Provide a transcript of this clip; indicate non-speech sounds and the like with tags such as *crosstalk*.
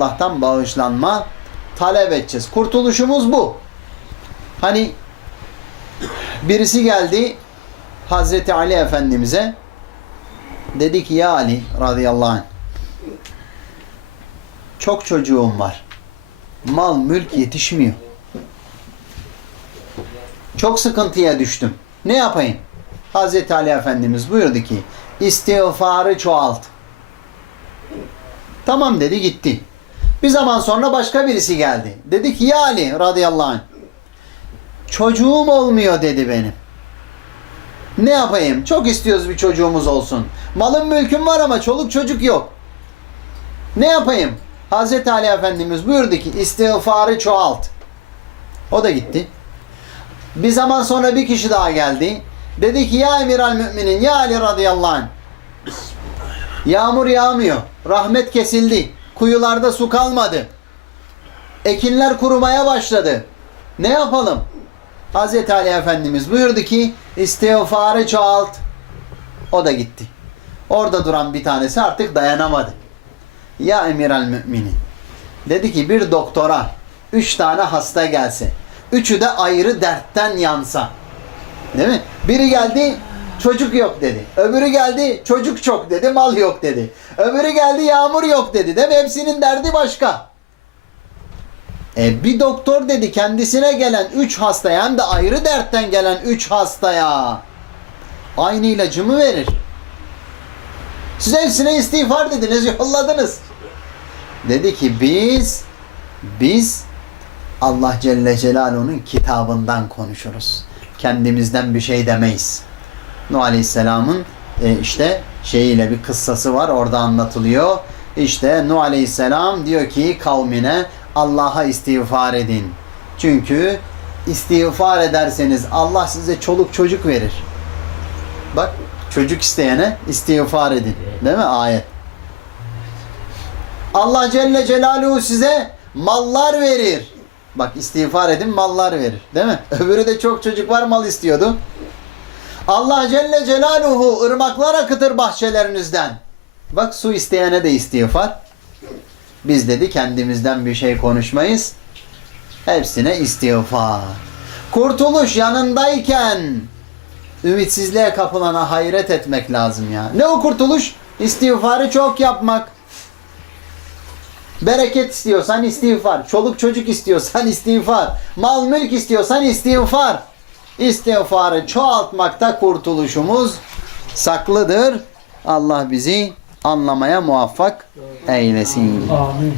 Allah'tan bağışlanma talep edeceğiz. Kurtuluşumuz bu. Hani birisi geldi Hazreti Ali Efendimiz'e dedi ki ya Ali radıyallahu anh çok çocuğum var. Mal mülk yetişmiyor. Çok sıkıntıya düştüm. Ne yapayım? Hazreti Ali Efendimiz buyurdu ki istiğfarı çoğalt. Tamam dedi gitti. Bir zaman sonra başka birisi geldi. Dedi ki ya Ali radıyallahu anh çocuğum olmuyor dedi benim. Ne yapayım? Çok istiyoruz bir çocuğumuz olsun. Malım mülküm var ama çoluk çocuk yok. Ne yapayım? Hazreti Ali Efendimiz buyurdu ki istiğfarı çoğalt. O da gitti. Bir zaman sonra bir kişi daha geldi. Dedi ki ya emiral müminin ya Ali radıyallahu anh. Yağmur yağmıyor. Rahmet kesildi. Kuyularda su kalmadı. Ekinler kurumaya başladı. Ne yapalım? Hazreti Ali Efendimiz buyurdu ki istiğfarı çoğalt. O da gitti. Orada duran bir tanesi artık dayanamadı. Ya emiral müminin. Dedi ki bir doktora üç tane hasta gelse. Üçü de ayrı dertten yansa. Değil mi? Biri geldi çocuk yok dedi. Öbürü geldi çocuk çok dedi mal yok dedi. Öbürü geldi yağmur yok dedi. Değil mi? Hepsinin derdi başka. E bir doktor dedi kendisine gelen üç hastaya hem de ayrı dertten gelen üç hastaya aynı ilacı mı verir? Siz hepsine istiğfar dediniz, yolladınız. Dedi ki biz biz Allah Celle Celaluhu'nun kitabından konuşuruz. Kendimizden bir şey demeyiz. Nuh Aleyhisselam'ın e, işte şeyiyle bir kıssası var orada anlatılıyor. İşte Nuh Aleyhisselam diyor ki kavmine Allah'a istiğfar edin. Çünkü istiğfar ederseniz Allah size çoluk çocuk verir. Bak çocuk isteyene istiğfar edin. Değil mi ayet? Allah Celle Celaluhu size mallar verir. Bak istiğfar edin mallar verir. Değil mi? *laughs* Öbürü de çok çocuk var mal istiyordu. Allah Celle Celaluhu ırmaklar akıtır bahçelerinizden. Bak su isteyene de istiğfar. Biz dedi kendimizden bir şey konuşmayız. Hepsine istiğfar. Kurtuluş yanındayken ümitsizliğe kapılana hayret etmek lazım ya. Ne o kurtuluş? İstiğfarı çok yapmak. Bereket istiyorsan istiğfar. Çoluk çocuk istiyorsan istiğfar. Mal mülk istiyorsan istiğfar. İstiğfarı çoğaltmakta kurtuluşumuz saklıdır. Allah bizi anlamaya muvaffak eylesin. Amin.